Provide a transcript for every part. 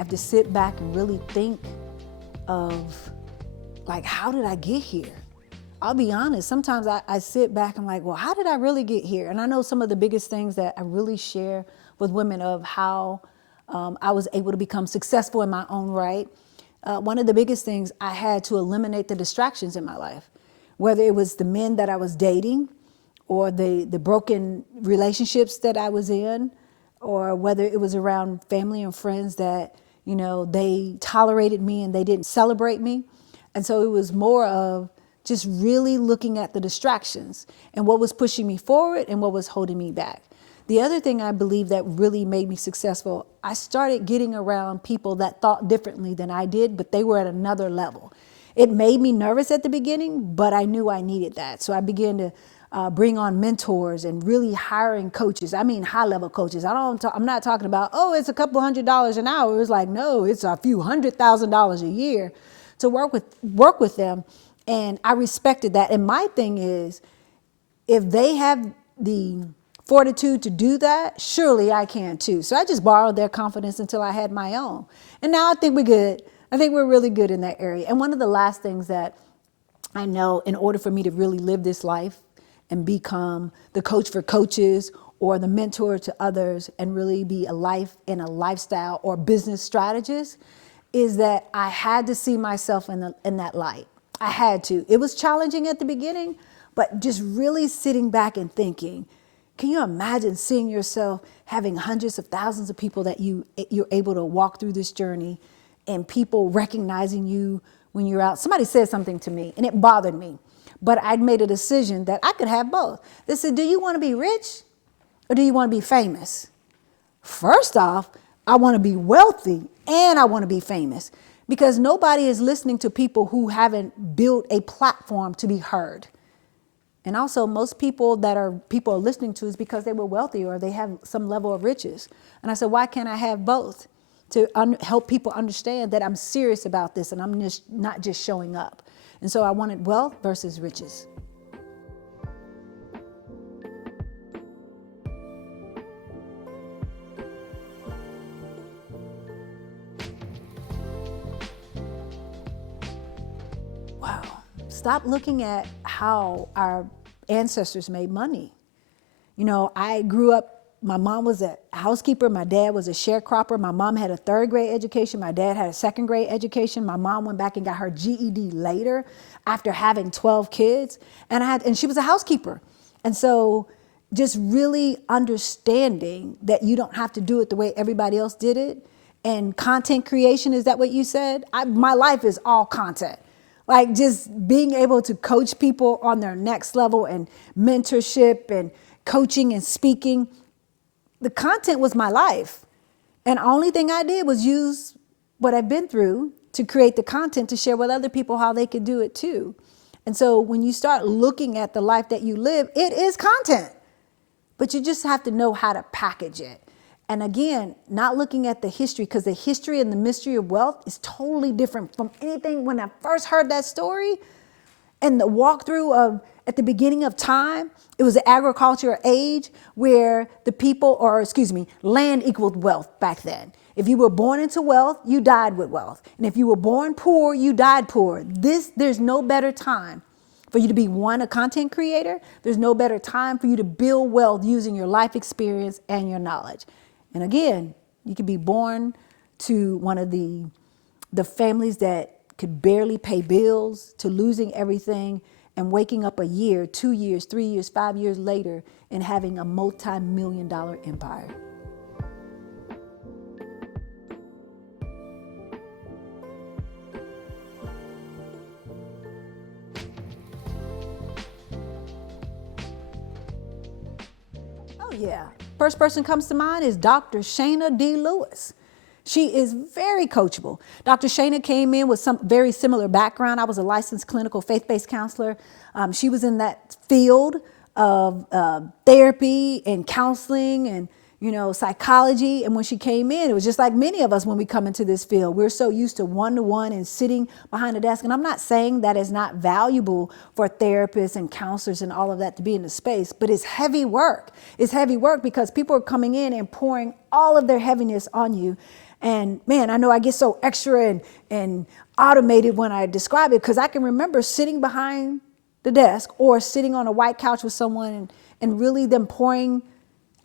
have to sit back and really think of, like, how did I get here? I'll be honest, sometimes I sit back and I'm like, well, how did I really get here? And I know some of the biggest things that I really share with women of how I was able to become successful in my own right. One of the biggest things, I had to eliminate the distractions in my life, whether it was the men that I was dating or the broken relationships that I was in, or whether it was around family and friends that, you know, they tolerated me and they didn't celebrate me. And so it was more of just really looking at the distractions and what was pushing me forward and what was holding me back. The other thing I believe that really made me successful, I started getting around people that thought differently than I did, but they were at another level. It made me nervous at the beginning, but I knew I needed that. So I began to bring on mentors and really hiring coaches. I mean, high-level coaches. I'm not talking about, oh, it's a couple $100s an hour. It was like, no, it's a few $100,000 a year to work with them. And I respected that. And my thing is, if they have the fortitude to do that, surely I can too. So I just borrowed their confidence until I had my own. And now I think we're good. I think we're really good in that area. And one of the last things that I know, in order for me to really live this life and become the coach for coaches or the mentor to others and really be a life and a lifestyle or business strategist, is that I had to see myself in that light. I had to. It was challenging at the beginning, but just really sitting back and thinking, can you imagine seeing yourself having hundreds of thousands of people that you're able to walk through this journey, and people recognizing you when you're out? Somebody said something to me and it bothered me, but I'd made a decision that I could have both. They said, do you want to be rich or do you want to be famous? First off, I want to be wealthy and I want to be famous, because nobody is listening to people who haven't built a platform to be heard. And also, most people are listening to is because they were wealthy or they have some level of riches. And I said, why can't I have both? To help people understand that I'm serious about this and I'm just not just showing up. And so I wanted wealth versus riches. Wow. Stop looking at how our ancestors made money. You know, I grew up, my mom was a housekeeper. My dad was a sharecropper. My mom had a 3rd grade education. My dad had a 2nd grade education. My mom went back and got her GED later after having 12 kids. And she was a housekeeper. And so just really understanding that you don't have to do it the way everybody else did it. And content creation, is that what you said? My life is all content. Like just being able to coach people on their next level and mentorship and coaching and speaking. The content was my life. And the only thing I did was use what I've been through to create the content to share with other people how they could do it too. And so when you start looking at the life that you live, it is content. But you just have to know how to package it. And again, not looking at the history, because the history and the mystery of wealth is totally different from anything. When I first heard that story and the walkthrough of at the beginning of time, it was the agricultural age where land equaled wealth back then. If you were born into wealth, you died with wealth. And if you were born poor, you died poor. There's no better time for you to be a content creator. There's no better time for you to build wealth using your life experience and your knowledge. And again, you could be born to one of the families that could barely pay bills, to losing everything and waking up a year, 2 years, 3 years, 5 years later and having a multi-million-dollar empire. Oh yeah. First person comes to mind is Dr. Shana D. Lewis. She is very coachable. Dr. Shana came in with some very similar background. I was a licensed clinical faith-based counselor. She was in that field of therapy and counseling and, psychology. And when she came in, it was just like many of us when we come into this field. We're so used to one-to-one and sitting behind a desk. And I'm not saying that is not valuable for therapists and counselors and all of that to be in the space, but it's heavy work. It's heavy work because people are coming in and pouring all of their heaviness on you. And man, I know I get so extra and automated when I describe it, because I can remember sitting behind the desk or sitting on a white couch with someone and really them pouring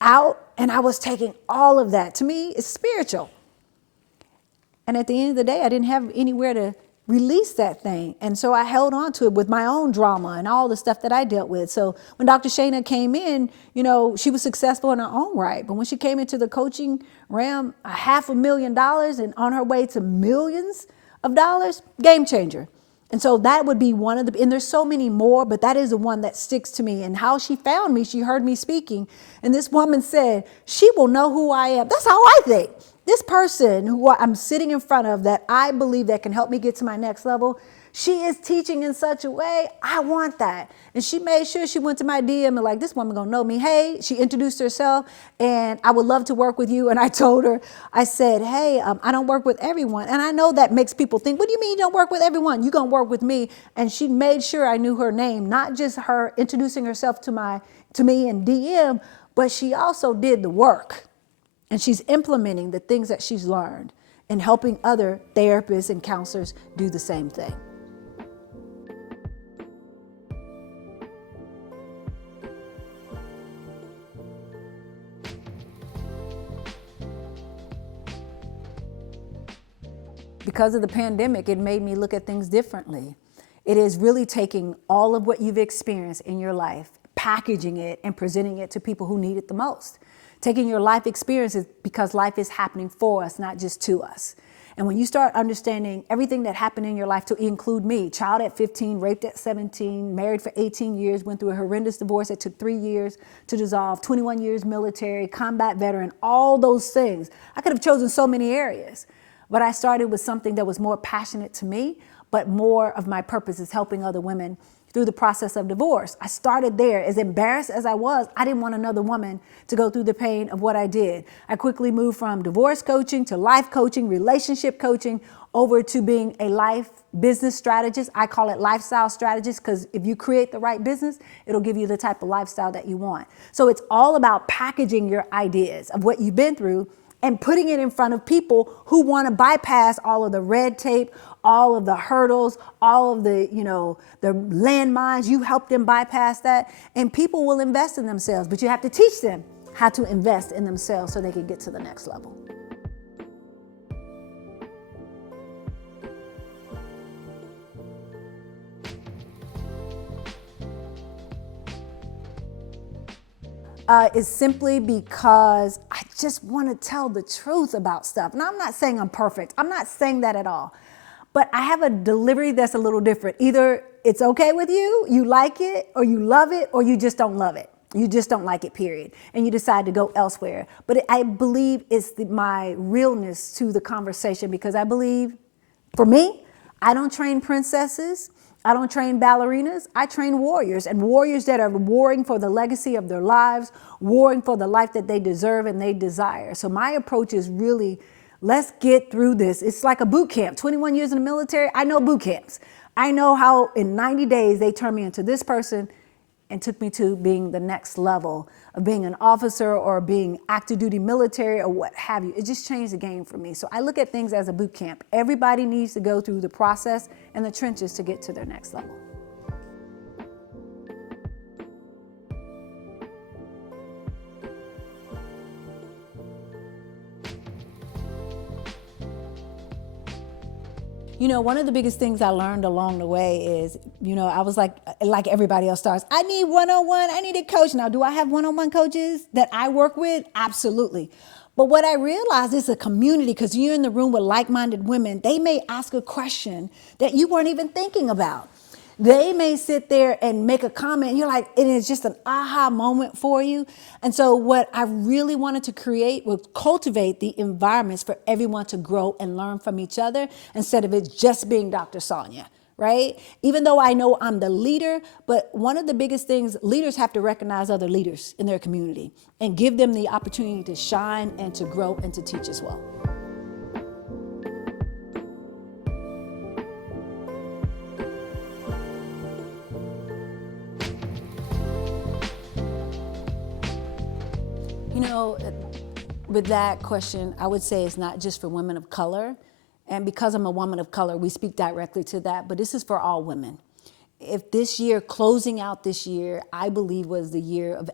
out. And I was taking all of that. To me, it's spiritual. And at the end of the day, I didn't have anywhere to release that thing. And so I held on to it with my own drama and all the stuff that I dealt with. So when Dr. Shayna came in, she was successful in her own right. But when she came into the coaching realm, $500,000 and on her way to millions of dollars, game changer. And so that would be one of and there's so many more, but that is the one that sticks to me. And how she found me, she heard me speaking. And this woman said, she will know who I am. That's how I think. This person who I'm sitting in front of that I believe that can help me get to my next level, she is teaching in such a way, I want that. And she made sure she went to my DM and like, this woman gonna know me. Hey, she introduced herself and I would love to work with you. And I told her, I said, hey, I don't work with everyone. And I know that makes people think, what do you mean you don't work with everyone? You're gonna work with me. And she made sure I knew her name, not just her introducing herself to me in DM, but she also did the work. And she's implementing the things that she's learned and helping other therapists and counselors do the same thing. Because of the pandemic, it made me look at things differently. It is really taking all of what you've experienced in your life, packaging it and presenting it to people who need it the most. Taking your life experiences, because life is happening for us, not just to us. And when you start understanding everything that happened in your life, to include me, child at 15, raped at 17, married for 18 years, went through a horrendous divorce that took 3 years to dissolve, 21 years military, combat veteran, all those things. I could have chosen so many areas, but I started with something that was more passionate to me, but more of my purpose is helping other women through the process of divorce. I started there. As embarrassed as I was, I didn't want another woman to go through the pain of what I did. I quickly moved from divorce coaching to life coaching, relationship coaching, over to being a life business strategist. I call it lifestyle strategist, because if you create the right business, it'll give you the type of lifestyle that you want. So it's all about packaging your ideas of what you've been through and putting it in front of people who want to bypass all of the red tape, all of the hurdles, all of the, the landmines. You help them bypass that, and people will invest in themselves, but you have to teach them how to invest in themselves so they can get to the next level. Is simply because I just want to tell the truth about stuff. Now, I'm not saying I'm perfect. I'm not saying that at all. But I have a delivery that's a little different. Either it's okay with you, you like it, or you love it, or you just don't love it. You just don't like it, period. And you decide to go elsewhere. But I believe it's my realness to the conversation, because I believe, for me, I don't train princesses. I don't train ballerinas. I train warriors, and warriors that are warring for the legacy of their lives, warring for the life that they deserve and they desire. So my approach is really, let's get through this. It's like a boot camp. 21 years in the military, I know boot camps. I know how in 90 days they turned me into this person and took me to being the next level of being an officer or being active duty military or what have you. It just changed the game for me. So I look at things as a boot camp. Everybody needs to go through the process and the trenches to get to their next level. One of the biggest things I learned along the way is, I was like everybody else starts, I need one-on-one, I need a coach. Now, do I have one-on-one coaches that I work with? Absolutely. But what I realized is a community, because you're in the room with like-minded women. They may ask a question that you weren't even thinking about. They may sit there and make a comment, and you're like, it is just an aha moment for you. And so what I really wanted to create was cultivate the environments for everyone to grow and learn from each other, instead of it just being Dr. Sonia, right? Even though I know I'm the leader, but one of the biggest things, leaders have to recognize other leaders in their community and give them the opportunity to shine and to grow and to teach as well. with that question, I would say it's not just for women of color. And because I'm a woman of color, we speak directly to that, but this is for all women. If this year, closing out this year, I believe was the year of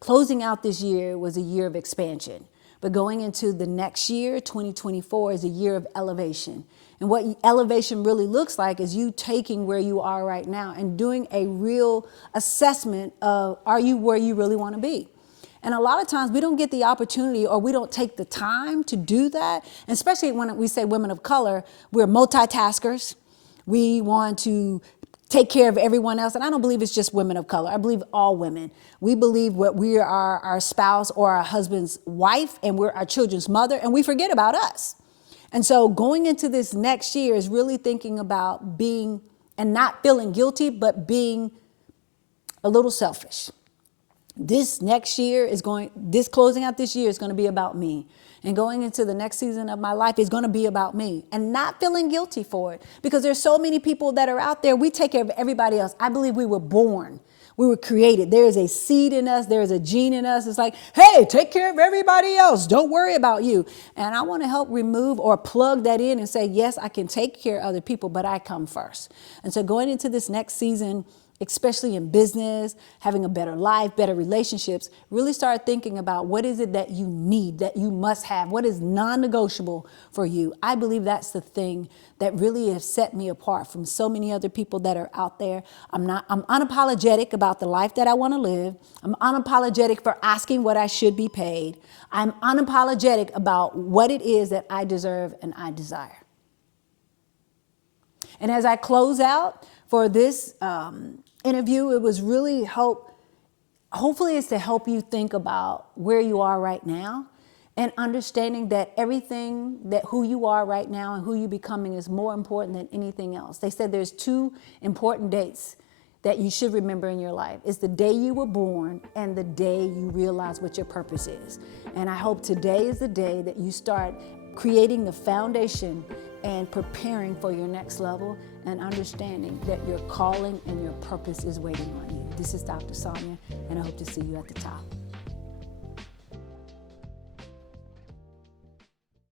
closing out this year was a year of expansion. But going into the next year, 2024, is a year of elevation. And what elevation really looks like is you taking where you are right now and doing a real assessment of, are you where you really want to be? And a lot of times we don't get the opportunity, or we don't take the time to do that. And especially when we say women of color, we're multitaskers. We want to take care of everyone else. And I don't believe it's just women of color. I believe all women. We believe what we are our spouse or our husband's wife, and we're our children's mother, and we forget about us. And so going into this next year is really thinking about being, and not feeling guilty, but being a little selfish. This next year closing out this year is going to be about me. And going into the next season of my life is going to be about me, and not feeling guilty for it, because there's so many people that are out there. We take care of everybody else. I believe we were born. We were created. There is a seed in us. There is a gene in us. It's like, hey, take care of everybody else. Don't worry about you. And I want to help remove or plug that in and say, yes, I can take care of other people, but I come first. And so going into this next season, especially in business, having a better life, better relationships, really start thinking about what is it that you need, that you must have, what is non-negotiable for you. I believe that's the thing that really has set me apart from so many other people that are out there. I'm unapologetic about the life that I want to live. I'm unapologetic for asking what I should be paid. I'm unapologetic about what it is that I deserve and I desire. And as I close out for this interview, it was really hopefully it's to help you think about where you are right now, and understanding that everything, that who you are right now and who you're becoming, is more important than anything else. They said there's 2 important dates that you should remember in your life. It's the day you were born and the day you realize what your purpose is. And I hope today is the day that you start creating the foundation and preparing for your next level, and understanding that your calling and your purpose is waiting on you. This is Dr. Sonia, and I hope to see you at the top.